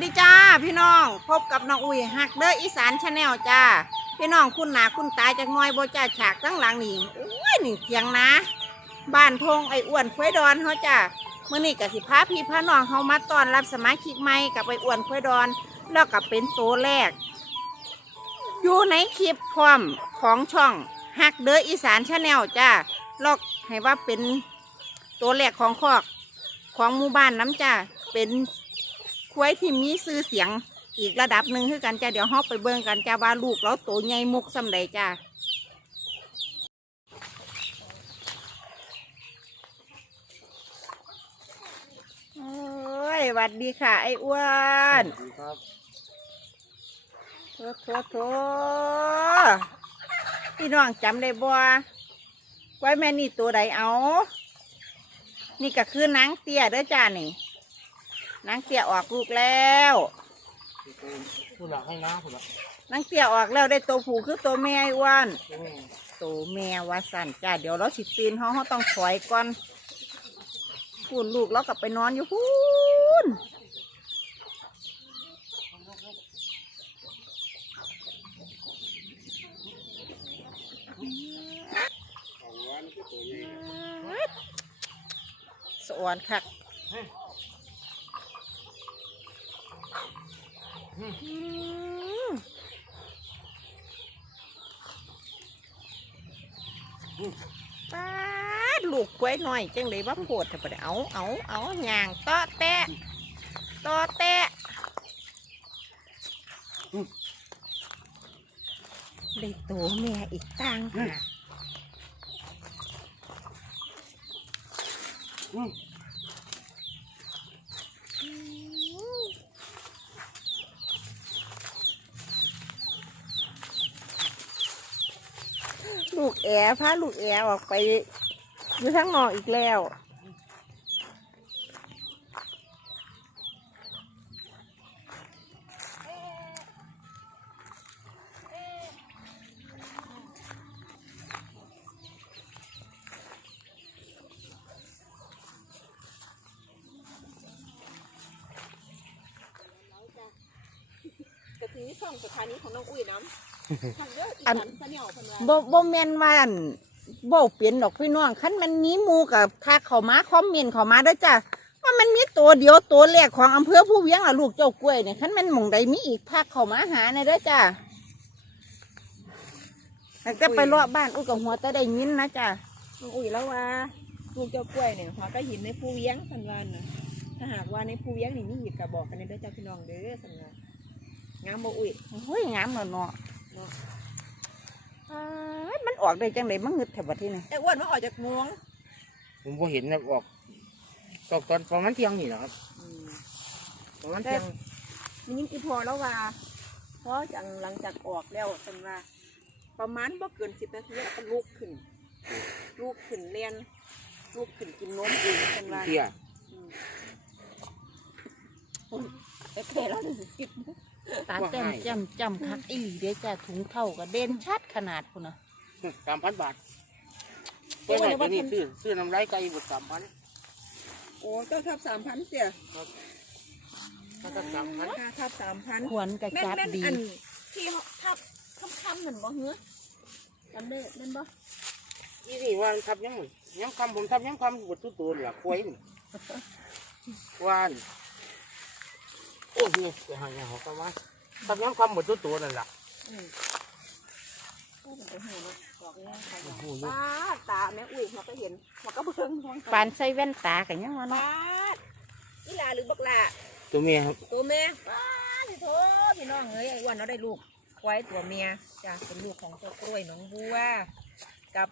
วัสดีจ้าพี่น้องพบกับน้องอุ้ยฮักเด้ออีสานชาแนลจ้าพี่น้องคุณหนาคุณตายจากน้อยโบจ้าฉากตั้งหลังนี่โอ้ยนี่เทียงนะ บ้านทงไอ้อ้วนควยดอนเขาจ้าเมื่อนี้กสิพาพี่พาน้องเขามาตอนรับสมาชิกใหม่กับไอ้อ้วนควยดอน แล้วก็เป็นตัวแรก อยู่ในคลิปพร้อมของช่องฮักเด้ออีสานชาแนลจ้าลอกให้ว่าเป็นตัวแรกของคอกของหมู่บ้านน้ำจ้าเป็น ควายที่มีชื่อเสียงอีกระดับหนึ่งคือกันจ้าเดี๋ยวเฮาไปเบิ่งกันจ้าว่าลูกเราโตใหญ่มุกสำใดจ้าโอ้ยหวัดดีค่ะ ไอ้อ้วนโถโถโถพี่น้องจำได้บ่ไว้แม่นี่ตัวใดเอา นี่ก็คือนางเตี้ยเด้อจ้านี่ นางเตี้ยออกลูกแล้วผู้หลักให้น้าผู้หลักนางเตี้ยออกแล้วได้ตัวผู้คือตัวแม่ไอ้อ้วนโอ้ตัวแม่ว่าสั่นจ้าเดี๋ยวเราสิตื่นเขาเขาต้องถอยก่อนพูนลูกเรากลับไปนอนอยู่พูนสะออนคักอืม ป้าดลูกกล้วยหน่อยจังเลยว่าโพดแต่ปะเอาเอาเอาย่างต่อแตะต่อแตะได้โตแม่อีกตังค่ะ อืมลูกแอพาลูกแอออกไปอยู่ทั้งนอกอีกแล้วกะทีช่งสถานีของน้องอุ้ยน้ำ ออีอันสานเสนียวเพันว่าบ่บ่แม่นว่าอั่นบ่เปลี่ยนดอกพี่น้องคันมันมีหมูกับทักเข้ามาคอมเมนต์เข้ามาเด้อจ้ะว่ามันมีตัวเดียวตัวแรกของอำเภอผู้เวียงล่ะลูกเจ้ากล้วยเนี่ยคันมันหม่องใดมีอีกทักเข้ามาหาในอยเด้อจ้ะแต่ก็ไปเลาะบ้านอุ้ยกับหัวแต่ได้ยินนะจ้ะน้องอุ้ยแล้วว่าลูกเจ้ากล้วยเนี่ยหัวก็หินในภูเวียงสันวานน่ะถ้าหากว่าในภูเวียงนี่มีหยิบกระบอกกันในเด้อเจ้าพี่น้องเด้อสันว่างามบ่อุ้ยโอ้ยงามเนาะเนาะเนาะอ้าย มันออกได้จังไดมันงึดแถวบัดที่นี่ไอ้อ้วนมาออกจากมวงผมพอเห็นนะออกตอกตอนประมาณเที่ยงนี่แหละครับอืมประมาณเที่ยงมียิ่งอีพอแล้วว่าเพราะจังหลังจากออกแล้วสันว่า ประมาณบ่เกินสิบนาทีก็ลุกขึ้นลุกขึ้นเรียนลุกขึ้นกินนมเองสันว่าเที่ยอืมโอเคแล้วถึงสิบ ตาแต้มจำจำคักอีหลีเด้อจ้ะถุงเท่ากับเด่นชัดขนาดพุ่นนะสามพันบาทเพื่อนไหนตัวนี้ซื้อซื้อน้ำไรไก่บดสามพันโอ้เจ้าทับสามพันเสียถ้าถ้าสามพันค่าทับสามพันควรกับแม่นจัดแม่นดีอันที่เขาทับคำคำๆนั่นบ่เหือจำได้แม่นบ่นี่นี่ว่าทับยังไงยังคำผมทับยังคำบดทุกตัวหลักกล้วยนี่ว่าน โอ้ยนี่ไปหาอย่างเขาก็มาทับยังคำบดทุกตัวนั่นแหละอืมโอ้มันจะหูเนาะบอกง่ายๆค่ะโอ้โหป้าดตาแม่อุ้ยมันก็เห็นมันก็เบิ่งมองปานใส่แว่นตากันยังวะป้าเนาะดอีหลาหรือบักหลาตัวเมียครับตัวแม่ป้าดสิโถพี่น้องเอ้ยไอ้อ้วันเราได้ลูกไว้ตัวเมียจ้ะเป็นลูกของเจ้ากล้วยหน้องบัวกับ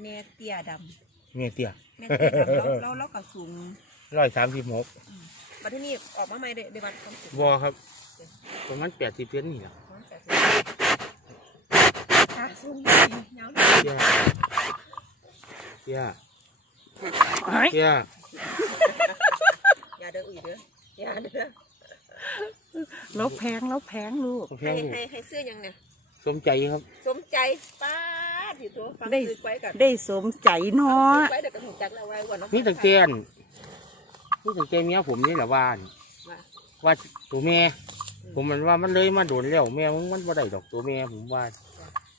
แม่เตี้ยดำเมียเตี้ยแม่เตี้ยดำเราเราเราก็สูงร้อยสามสิบหก มาที่นี่ออกมาใหม่ได้ได้วันความสุขบอครับประมาณแปดสิบเซนนี่แหละค่ะสูงยาวเตี้ยเตี้ยเฮ้ยเตี้ยอย่าเด้ออุ้ยเด้ออย่าเด้อแล้วแพงแล้วแพงลูกโอเคให้ให้ให้เสื้อยังเนี่ยสมใจครับ สมใจป้าดอยู่ตัวฟังได้ซื้อไว้กันได้สมใจเนาะไว้เดี๋ยวก็ถูกจักแล้วไว้วันน้องนี่ตั้งเตียน นี่ตั้งเตียนเมียผมนี่แหละว่านว่า ว่าตัวแม่ ผมมันว่ามันเลยมาโดนแล้วแม่มึงมันบ่ได้ดอกตัวแม่ผมว่า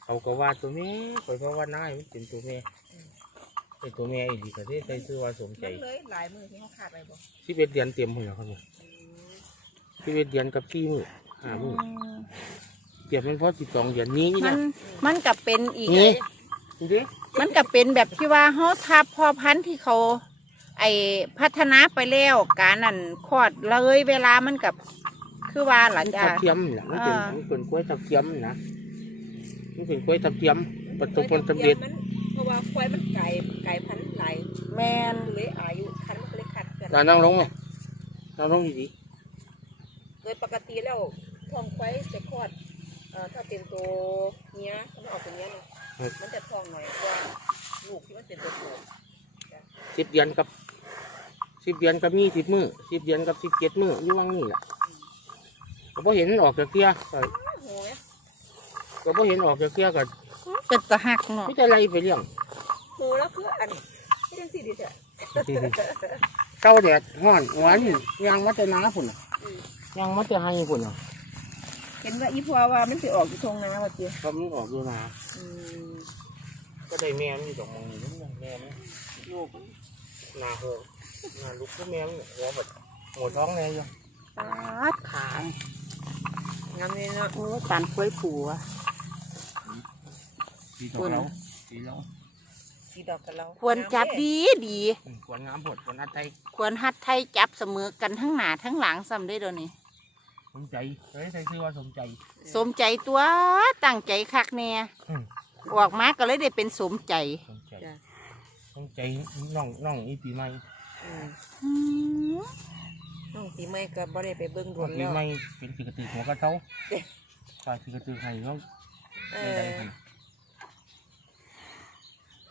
เขาก็ว่าตัวแม่คอยเพราะว่าน้ายมันเป็นตัวแม่ไอ้ตัวแม่อีดีก็ได้ใส่ชื่อว่าสมใจมันเลยหลายมือที่เขาขาดไปบ่สิบเอ็ดเดือนเต็มหัวครับผมสิบเอ็ดเดือนกับสี่มือห้ามือเก็บมันพอสิบสองเดือนนี้นี่มันนะมันกับเป็นอีก นี่ดูดิมันกับเป็นแบบที่ว่าเขาทับพ่อพันธุ์ที่เขา ไอพัฒนาไปแล้วการนั่นคลอดเลยเวลามันกับคือว่าหลัมังนจาทักบเทียมนี่แหละมันเป็นอ่ามั มันเป็นกล้วยทับเทียมนี่นะมันเป็นกล้วยทับเทียมประสบผลสำเร็จมันเพราะว่าควายมันไก่ไก่พันธุ์หลายแมนมันเลยอายุคันมันก็เลยขัดกันตานั่งลงไหมนั่งลงดีโดยปกติแล้วท้องควายจะคลอดเอ่อถ้าเป็นตัวเนี้ยถ้ามันออกเป็นเนี้ยนะมันจะท้องหน่อยกว่าลูกที่มันเป็นตัวผู้สิบเดือนกับ สิบเดือนกับมีสิบมือสิบเดือนกับสิบเจ็ดมืออยู่ว่างนี่แหละก็พอเห็นออกจากเตี้ยก็โอ้ยก็พอเห็นออกจากเตี้ยก็เป็นตะหักเนาะไม่ได้ไรไปเลี้ยงหูแล้วคืออันที่จังสี่ดิเถอะเก้าแดดห้อนหวานยางมัตจะนาพุ่นน่ะยางมัตจะให้พุ่นน่ะเห็นว่าอีพัวว่ามันสิออกอยู่ทงนาว่าเจีก็มันออกอยู่นาอืมก็ได้แม่มันอยู่ตรงนี้นั่นน่ะแม่มันลูกมันนาเฮงนา ลูกก็แม่มันหัวแบบหัวท้องเลยอยู่ปาดขางงามเลยเนาะโอ้ปานกล้วยผัวสีดอกเราสีเราสีดอกกับเราควรจับดีดีอืมควรงามผดควรอัดไทยควรหัดไทยจับเสมอกันทั้งหน้าทั้งหลังซ้ำได้อเดี๋ยวนี้สมใจเฮ้ยใส่ชื่อว่าสมใจ สมใจตัวตั้งใจคักแน่อืมออกมาก็เลยได้เป็นสมใจ สมใจสมใจน้องน้องอีปีใหม่อืมอืม น้องปีใหม่ก็บ่ได้ไปเบิ่งโดน้องนปีแล้ว ใหม่เป็นสีกระตือหัวกระเท้าเอ๊ะ ฝ่ายสีกระตือไห้เขาเอไม่ได้อให้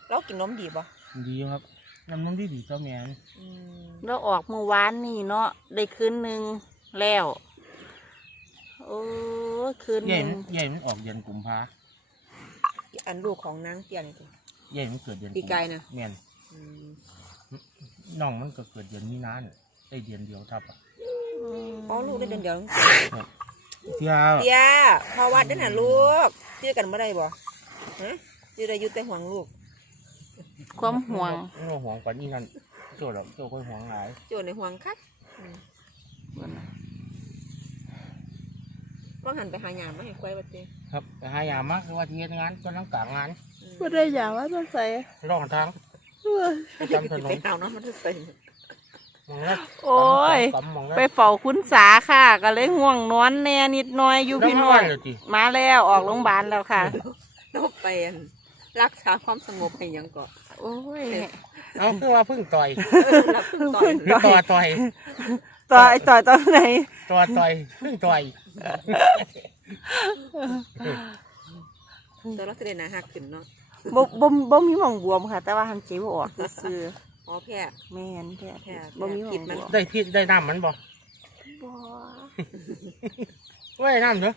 เรากินนมดีบ่ดีครับน้ำนมดีดีเจ้าแม่นอืมแล้วออกเมื่อวานนี่เนาะได้คืนหนึ่งแล้ว โอ้ยคืนใหหญ่นึ่งมันใหญ่มันออกเดือนกุมภาอันลูกของนางเตียนนี่ติใหญ่มันเกิดเดือนปีกายนะ แม่นอืม น้องมันก็เกิดเดือนมีนาเนี่ยได้เดือนเดียวทับอะอ๋อลูกได้เดือนเดียวเที่ยเตียพอวัดได้น่ะลูกเตียกันบ่ได้บ่ฮะอยู่ได้อยู่แต่ห่วงลูก ความห่วงมันห่วงกว่านี้นั่นโจ้ดอกโจ้ก็ห่วงหลายโจในห่วงคักอืมว่าหันไปหาหยามมาให้ควายบ่เตียครับแต่หายามากคือว่าที่เฮ็ดงานก็ต้องกลางงานอืมก็ได้อย่างว่าต้องใส่ร่องทาง ประจำถนไปนเอาเนาะมันจะใส่มองแล้วโอ้ยกำมองแล้วไปเฝ้าคุณสาค่ะ ก็เลยห่วงนอนแน่นิดหน่อยอยู่พี่น้องเลยทีมาแล้วออกโรงพยาบาลแล้วค่ะ นกเป็นรักษาความสงบให้หยังก่อนโอ้ยเอาคือว่าเพึ่งต่อยรับพึ่งต่อยหรือต่อต่อยต่อยต่อยตอนไหนต่อต่อยเพึ่งต่อยตัวเราจะได้หนาหักขึ้นเนาะ บ่บ่บ่มีหม่องบวมค่ะ แต่ว่าหันเจ็บบ่ออกซื่ออ๋อแพ้ๆแม่นแท้แพ้บ่มีหม่ผิอดงมันบวมได้พิษได้น้ำมันบ่บ่ไว้น้ำเถอะ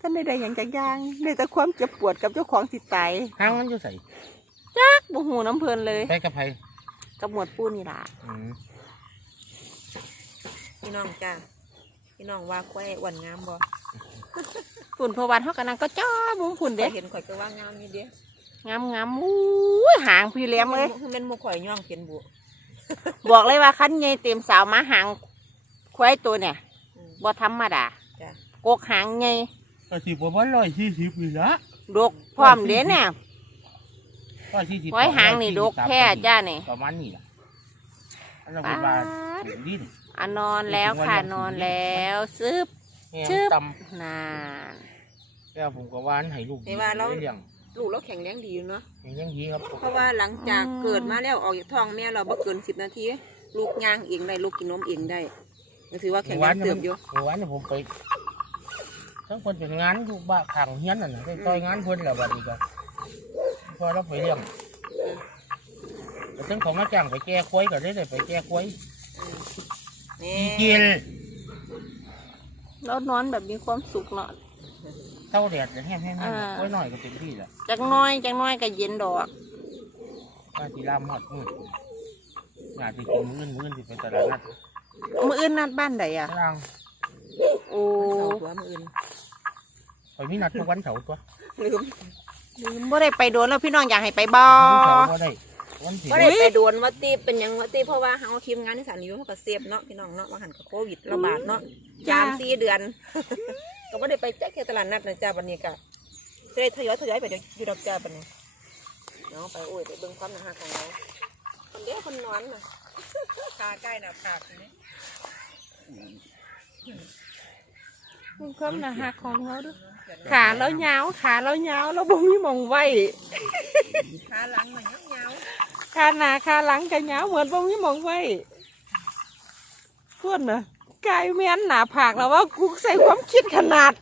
ท่านได้ได้หยังจักอย่างได้แต่ความเจ็บปวดกับเจ้าของสิตายทางมันอยู่ใส่จักบ่หูน้ำเพลินเลย ไปกับไผกับหมวดปูนี่ล่ะอืมพี่น้องจ้าพี่น้องว่าควายอ้วนงามบ่ฝุ่นเพราะวันเฮากันนั่งก็จ้ามุมฝุ่นได้เด้เห็นข่อยก็ว่างามนี่เด้ งามงามอู้ยหางพี่แหลมเลยคือเป็นหมูข่อยย่องเขียนบุบอกเลยว่าคันใหญ่เต็มสาวมาหางควายตัวเนี่ยอืมบ่ธรรมดาจ้ะกกหางใหญ่ก็สิบประมาณร้อยสี่สิบอยู่ละดกพร้อมเด้เนี่ยร้อยสี่สิบไว้หางนี่ดกแค่จ้านี่ประมาณนี้ล่ะอันนั้นเป็นว่าเห็นดินอะนอนแล้วค่ะนอนแล้วซึบแง่ชึบตนานำแล้วผมก็วานให้ลูกเห็นว่าเราได้เลี้ยง ลูกเราแข็งแรงดีอยู่เนาะอย่างยังยีครับเพราะว่าหลังจากเกิดมาแล้วออกจากท้องแม่เราบ่เกินสิบนาทีลูกย่างเองได้ลูกกินนมเองได้ก็ถือว่าแข็งแรงเติบอยู่เมื่อวานเนี่ยผมไปทั้งคนเป็นงานอยู่บ้านขังเฮียนน่ะนะไปต่อยงานเพิ่นแล้วบัดนี้ก็พอเราไปเลี้ยงแต่ถึงเขามาจ้างไปแก้ควายก็ได้เลยไปแก้ควายนี่อีกินแล้วนอนแบบมีความสุขเนาะ เท่าแดดแห้งแห้งอ่าควายหน่อยก็เต็มที่แหละจักหน้อยจักหน้อยก็เย็นดอกมาทีลามหอดมืดงานที่กินมื้ออื่นมื้ออื่นที่ไปตลาดนัดมื้ออื่นนัดบ้านใดอะกลางโอ้วันเสาร์ตัวมืออื่นข่อยมีนัดทุกวันเสาร์ตัวลืม บ่ได้ไปโดนแล้วพี่น้องอยากให้ไปบ่วันเสาร์บ่ได้ วันที่ว่าได้ไปดวนวัตีเป็นหยังวัตีเพราะว่าเฮาทีมงานที่สถานีวิทยุเขาก็เซฟเนาะพี่น้องเนาะว่าหันกับโควิดระบาดเนาะสามสี่เดือน ก็ไม่ได้ไปแจ้แค่ตลาดนัดนะจ้าวันนี้ก็จะได้ทยอยทยอยไปเดี๋ยวอยู่ดอกจ้าวันนี้เนาะไปโอ้ยไปเบิ่งความหนาหักของเราคนเดียวคนนอนน่ะขาใกล้หน้าผากนี่มันความหนาหักของเขาด้วยขาแล้วยาวขาแล้วยาวแล้วบ่มีหมองไว้ขาหลังมันยา วขาหนาขาหลังก็ยาวเหมือนบ่มีหมองไว้ส่วนน่ะกายแม่นหนาผากแล้วว่ากูใส่ความคิดขนาด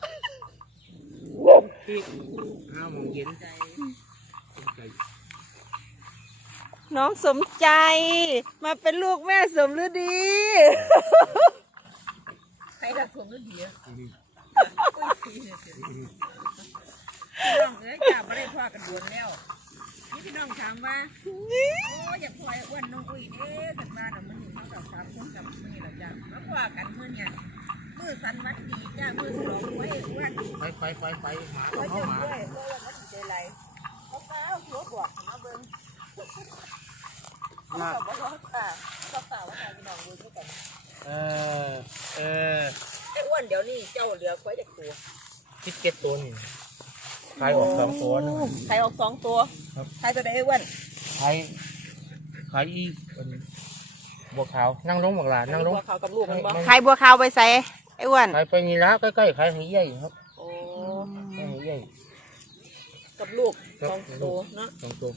ที่ห้าโมงเย็นใจน้องสมใจ มาเป็นลูกแม่สมฤดีๆใครดักผมก็ดีอะพี่น้องเอ้ยจ้าไม่ได้พ่อกันดวนแล้ว นี่พี่น้องถามว่าโอ้อยากพ่ออ้วนน้องอุ้ยเด้สันว่าเดี๋ยวมันอยู่เท่ากับสามคนกับมือนี่แหละจ้าแล้วพ่อกันมือเนี่ยมือสันวัดดีจ้ามือสลองไว้อ้วนไปไปไปไปหมาไว้เข้าเจอหมาด้วยเพราะว่ามันสิใจไรเขาเก้าหัวบวกมาเบิ่งเขาบอกว่าเขาตาเขาตาว่าตาพี่น้องเบิ่งด้วยกันเออเออไอ้อ้วนเดี๋ยวนี้เจ้าเหลือควายจากตัวคิดเก็ตตัวนี่ ขายออกสองตัวนึงใครออกสองตัวครับใครตัวใดไอ้อ้วนขายขายอีอันบัวขาวนั่งลงบักหลานนั่งลงตัวเขากับลูกมันบ่ขายบัวขาวไปใส่ไอ้อ้วนขายไปนี่ละใกล้ๆขายให้ใหญ่ครับโอ้ขายให้ใหญ่กับลูกครับสองตัวเนาะสองตัว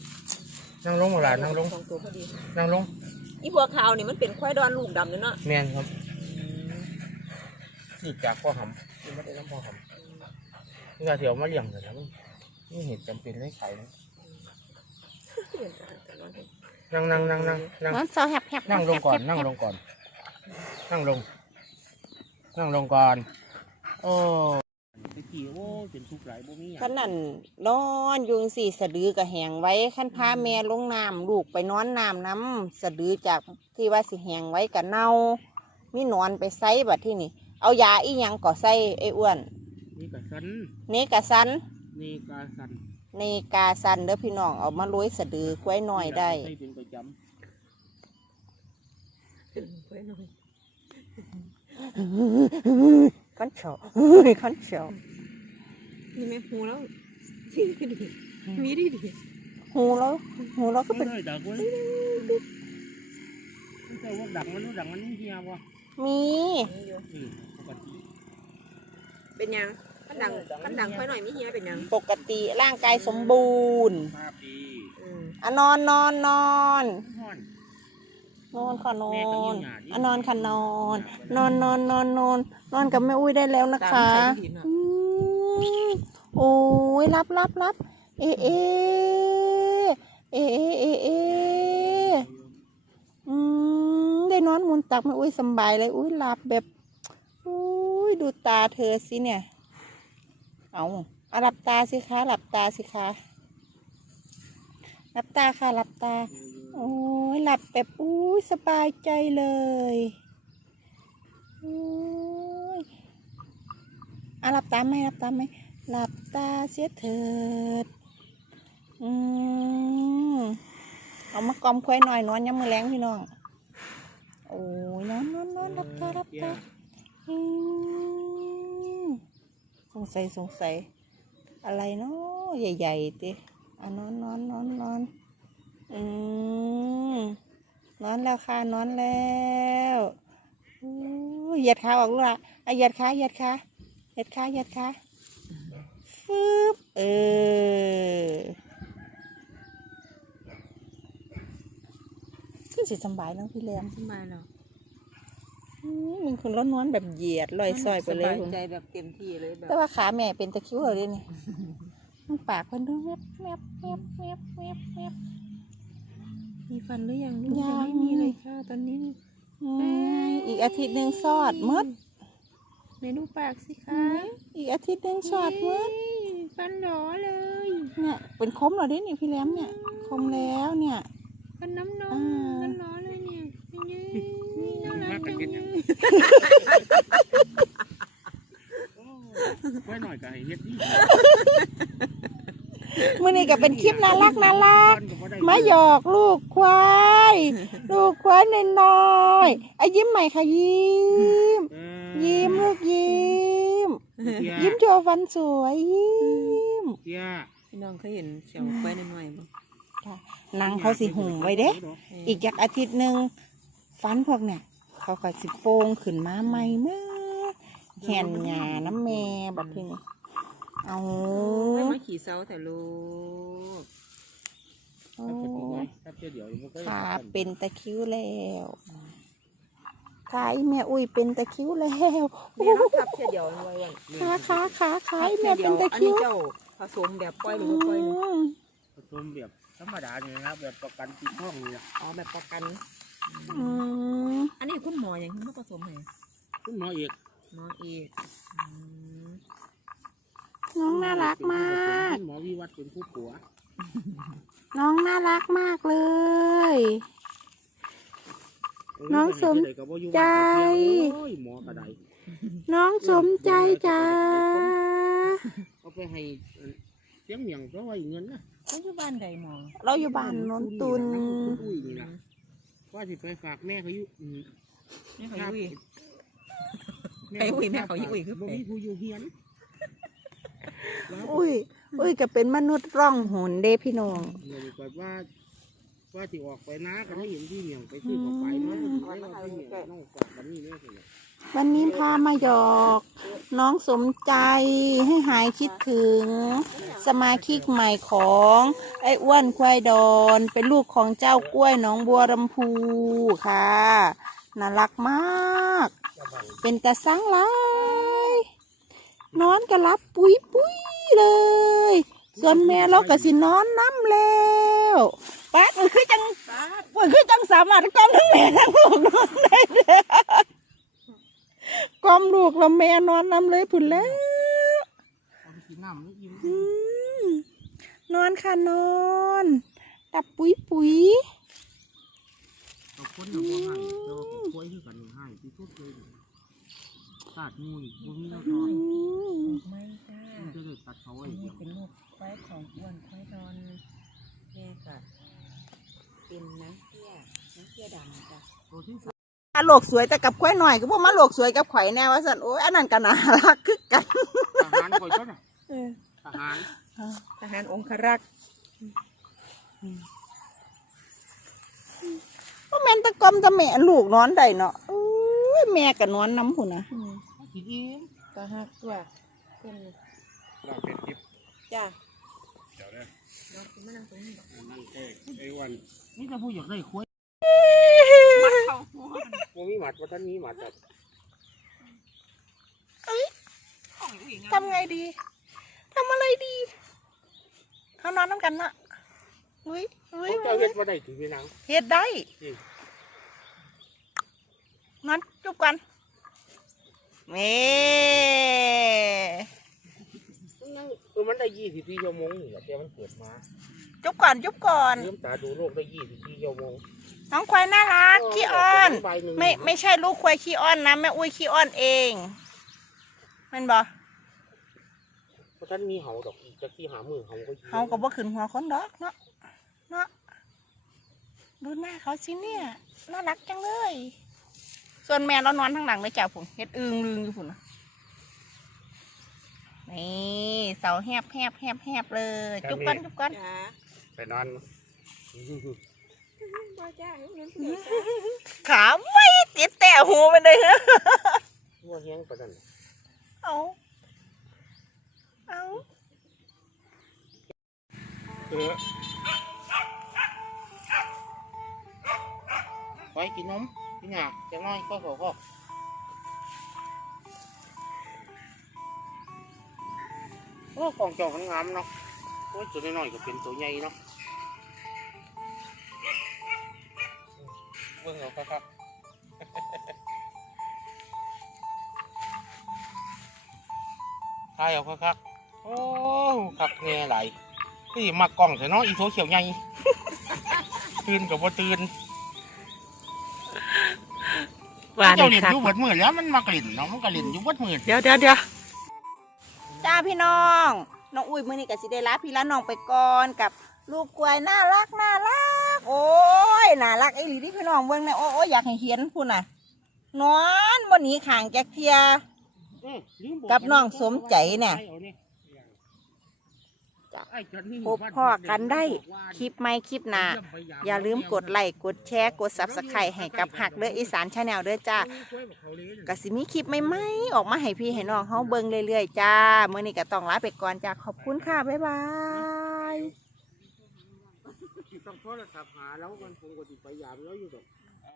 นั่งลงบักหลานนั่งลงสองตัวพอดีนั่งลงอีบัวขาวนี่มันเป็นควายดอนลูกดำเนาะแมนครับนี่จากพ่อหำนี่ไม่ได้น้ำพ่อหำ นี่ก็เถียวมาเลี้ยงเลยนะมันนี่เหตุจำเป็นเลยขายนะนั่งนั่งนั่งนั่งนั่งมันเศร้าแฮบแฮบนั่งลงก่อนนั่งลงก่อน นั่งลง นั่งลงก่อนโอ้ตะกี้โอ้เป็นทุกข์หลายบ่มีหยังขันนั่นนอนอยุงสี่สะดือก็แหงไว้ขันพาแม่ลงน้ำลูกไปนอนน้ำน้ำสะดือจากที่ว่าสิแหงไว้กับเน่ามีหนอนไปไซบัดที่นี่ เอายาอีหยังก่อใส่ไอ้อ้วน นี่กะสันเนกาซันนี่กะสันเนกาซันเด้อพี่น้องเอามาโรยสะดือไว้หน่อยได้ให้เป็นประจขันเฉาขันเฉานี่แม่หูแล้วสิดีมีดีดีหูแล้วหูแล้วำก็เป็นเลยดักไว้ไม่ใช่ว่าดักมันรู้ดักมันนี่เฮียวะมีนี่ปกติเป็นยัง ขันดังขันดังค่อยหน่อยมีเฮียเป็นยังปกติร่างกายสมบูรณ์ภาพดีอืมอะนอนนอนนอนห้อน นอนค่ะนอแม่ก็ยิ่นงหยาดยิ่งอะนอนค่ะนอน นอนนอนนอนนอนนอนกับแม่อุ้ยได้แล้วนะคะตามใส่หินอะอืมโอ้ยรับรับรับเอะเอะเอะเอะเอะเอะอืมได้นอนหมุนตักแม่อุ้ยสำบายเลยอุ้ยหลับแบบอุ้ยดูตาเธอสิเนี่ย เอาเอาหลับตาสิคะหลับตาสิคะหลับตาค่ะหลับตา โอ้ยหลับแบบอุ้ยสบายใจเลยโอ้ยอะหลับตาไหมหลับตาไหมหลับตาเสียเถิด อืมเอามากอมควายหน่อยนอนย้ำมือแรงพี่น้อง โอ้ยนอนนอนนอนหลับตาหลับตาอืม สงสัยสงสัย อะไรเนาะใหญ่ๆติอะนอนนอนนอนนอนอืมนอนแล้วค่ะนอนแล้วอู้เหยียดขาออกลูกละอะเหยียดขาเหยียดขาเหยียดขาเหยียดขาฟึบเออขึ้นสิสำบายน้องพี่แรมสบายแล้วอื มมึงคุณแล้วนอนแบบเหยียดลอยซอยไปเลยสคุบาณใจแบบเต็มที่เลยแบบแต่ว่าขาแม่เป็นตะคริวเลยนี่มันปากเพิ่นดูแมบแมบแมบแมบแมบแมบมีฟันหรือยังลูกยังไม่มีเลยค่ะตอนนี้อืมอีกอาทิตย์หนึ่งสอดหมดเมนูปากสิคะอีกอาทิตย์หนึ่งสอดหมดเฮ้ยฟันหนอเลยเนี่ยเป็นคมเหรอเด้นี่พี่แหลมเนี่ยคมแล้วเนี่ยฟันน้ำนมอ่าฟันหนอ เฮ็ดหยังไว้หน่อยก็ให้เฮ็ดดีมื่อนี้ก็เป็นคลิปน่ารักน่ารักมาหยอกลูกควายลูกควายนน้อยไอ้ยิ้มใหม่ค่ะยิ้ม ยิ้มลูกยิ้ม ยิ้มโชว์ฟันสวยยิ้มพี่น้องเคยเห็นเขียวควายนน้อยๆบ้างนังเขาสีหุ่มไว้เด้ อีกจากอาทิตย์หนึ่งฟันพวกเนี่ย เขาก็สิโป่งขึ้นมาใหม่เมื่อแขนหยาน้ำแม่บัดทีนี้เอาไม่มาขี่เสาแต่ลูกโอ้ครับเดี๋ยวมันก็ขาเป็นตะคริ้วแล้วขาอีแม่อุ้ยเป็นตะคริ้วแล้วแม่เราทับเทียเดียวไว้วันขาขาขาขาอีเทีแม่ยเดีเป็ยนวตะอันคริ้นี้วเจ้าผสมแบบปล่อยหรือบ่ปล่อยหนูอืมผสมแบบธรรมดาเนี่ยนะครับแบบประกันติดห้องนี่แหละอ๋อแบบประกัน อืมอันนี้คุณหมออย่างที่มาผสมให้คุณหมอเอกหมอเอกอืมน้องน่ารักมาก คุณหมอวิวัฒน์เป็นผู้ปัวน้องน่ารักมากเลย น้องสมใจ โอ้ยหมอกระไดน้องสมใจจ้าเอาไปให้เสียงเหมียงเพราะว่าเงินนะปัจจุบันใดหมอเราอยู่บ้านโนนตุน อุ้ยนี่นะ ว่าสิไปฝากแม่เขาอยู่อืมนี่เขาอุ้ยไปอุ้ยแม่เขาอยู่อุ้ยคือไปบ่มีผู้อยู่เฮียนอุ้ย อุ้ยก็เป็นมนุษย์ร่องหนเด้พี่น้องเดี๋ยวนี้ก่อนว่าว่าที่ออกไปนะก็ได้เห็นที่เหมียงไปซื้อของไปเนาะไปเอาที่เหมียงน้องฝากกันนี่เนี่ยสิเนี่ยวันนี้พามาหยอก น้องสมใจให้หายคิดถึง สมาชิกใหม่ของไอ้อ้วนควายดอน เป็นลูกของเจ้ากล้วยหน้องบัวลำพูค่ะน่ารักมาก เป็นตาสังลายนอนก็รับปุยปุยเลย ส่วนแม่เราก็สินอนน้ำแล้วป้ามันคือจังมันคือจังสามารถกล่อมทั้งแม่ทั้งลูกนอนได้เลย กล่อมลูกแล้วแม่นอนน้ำเลยผุนแล้วเอาไปกินน้ำนี่ยิ้มอืมนอนค่ะนอนดับปุยปุยเอาคนเอาบ่ให้เจ้าก็คุยคือกันให้ที่สุดเลยตาดงูนี่บ่มีแล้วตอนอืมไม่จ้ามันจะได้ตัดเขาไว้อันเดีนี้ยวเป็นลูกควายของอ้วนควายดอนแม่ก็เป็นน้ำเที่ยน้ำเที่ยดำจ้ะตัวที่สุดมา โลกสวยแต่กับควายหน่อยก็พวกมาโลกสวยกับข่อยแน่ว่าสันโอ้ยอันนั้นก็น่ารักคือกันทหารคอยต้นน่ะทหารทหารองครักษ์ว่าแม่นตะกอมตะแม่ลูกนอนได้เนาะโอ้ยแม่ก็นอนน้ำหุ่นนะกินเองตาหักตัวเป็นเราเป็นคลิปจ้าเดี๋ยวเนี่ยน้องมานั่งตรงนี้นั่งเอ้ไอ้วันนี่จะพูดอยากได้คุยมันเข้าหัว บ่มีหมัดว่าท่านมีหมัดแบบของอยู่อีกทำไงดีทำอะไรดีเขานอนน้ำกันนะอุ้ยอุ้ยเขาเจ้าเฮ็ดมาได้ถือไปนังเฮ็ดได้จริงนอนจุบกันเม่ยังเออมันได้ยี่สิบสี่ชั่วโมงนี่แหละแต่มันเกิดมาจุบก่อนจุบก่อน เริ่มตาดูโลกได้ยี่สิบสี่ชั่วโมง น้องควายน่ารักขี้อ้อนใบหนึ่งไม่ไม่ใช่ลูกควายขี้อ้อนนะแม่อุ้ยขี้อ้อนเองแมันบอเพราะท่านมีเหาดอกอีกจะขี้หามือเหาก็ยิงเฮาก็บ่ขึ้นหัวคนดอกเนาะเนาะดูหน้าเขาสิเนี่ยน่ารักจังเลย ส่วนแม่เรานอนทางหลังเลยจ้าผมเฮ็ดอึงลึงอยู่ผมนะนี่เสาแหบแหบแหบแหบเลย จุบกันจุบกันจ้าไปนอน บ่จ้าเงินเสียขาไม่ติดแต่หูไปเลยฮะว่าแห้งประดันเอาเอาเออไปกินนมกินหยาจะน้อยก็ขอขอโอ้ของเจ้ามันงามเนาะโอ้ยตัวน้อยๆก็เป็นตัวใหญ่เนาะ เบิ่งเอาครับทายเอาครับโอ้คักแน่ไหลายนี่มากล้องแต่เนาะอีโซเขียวใหญ่ตื่นกับว่าตื่นว่าเจ้าเลเล่ยนค่ะอยู่เบิดมือแล้วมันมากลิ่นเนาะมันก็เล่นอยู่เบิดมือเดี๋ยวเดี๋ยวเดี๋ยวจ้าพี่น้อง น้องอุ้ยมื้อนี้ก็สิได้ลาพี่ละน้องไปก่อนกับลูกกล้วยน่ารักน่ารัก โอ้ยน่ารักไอ้หลีที่พี่น้องเบิ่งเนะโอ้ยอยากให้เห็นพุ่นน่ะ นอนบนนีขางแจักเทีย กับน้องสมใจเนี่ยพบพ่อกันได้คลิปไม่คลิปหนาอย่าลืมกดไลค์กดแชร์กด Subscribe ให้กับหักเด้ออีสานชาแนลเด้อจ้าก็สิมีคลิปใหม่ๆออกมาให้พี่ให้น้องเฮาเบิ่งเรื่อยๆจ้าเมื้อนี้ก็ต้องลาไปก่อนจ้าขอบคุณค่ะ บ๊ายบาย ต้องโทรศัพท์หาแล้วกันผมก็ติดไปยามแล้วอยู่ดอก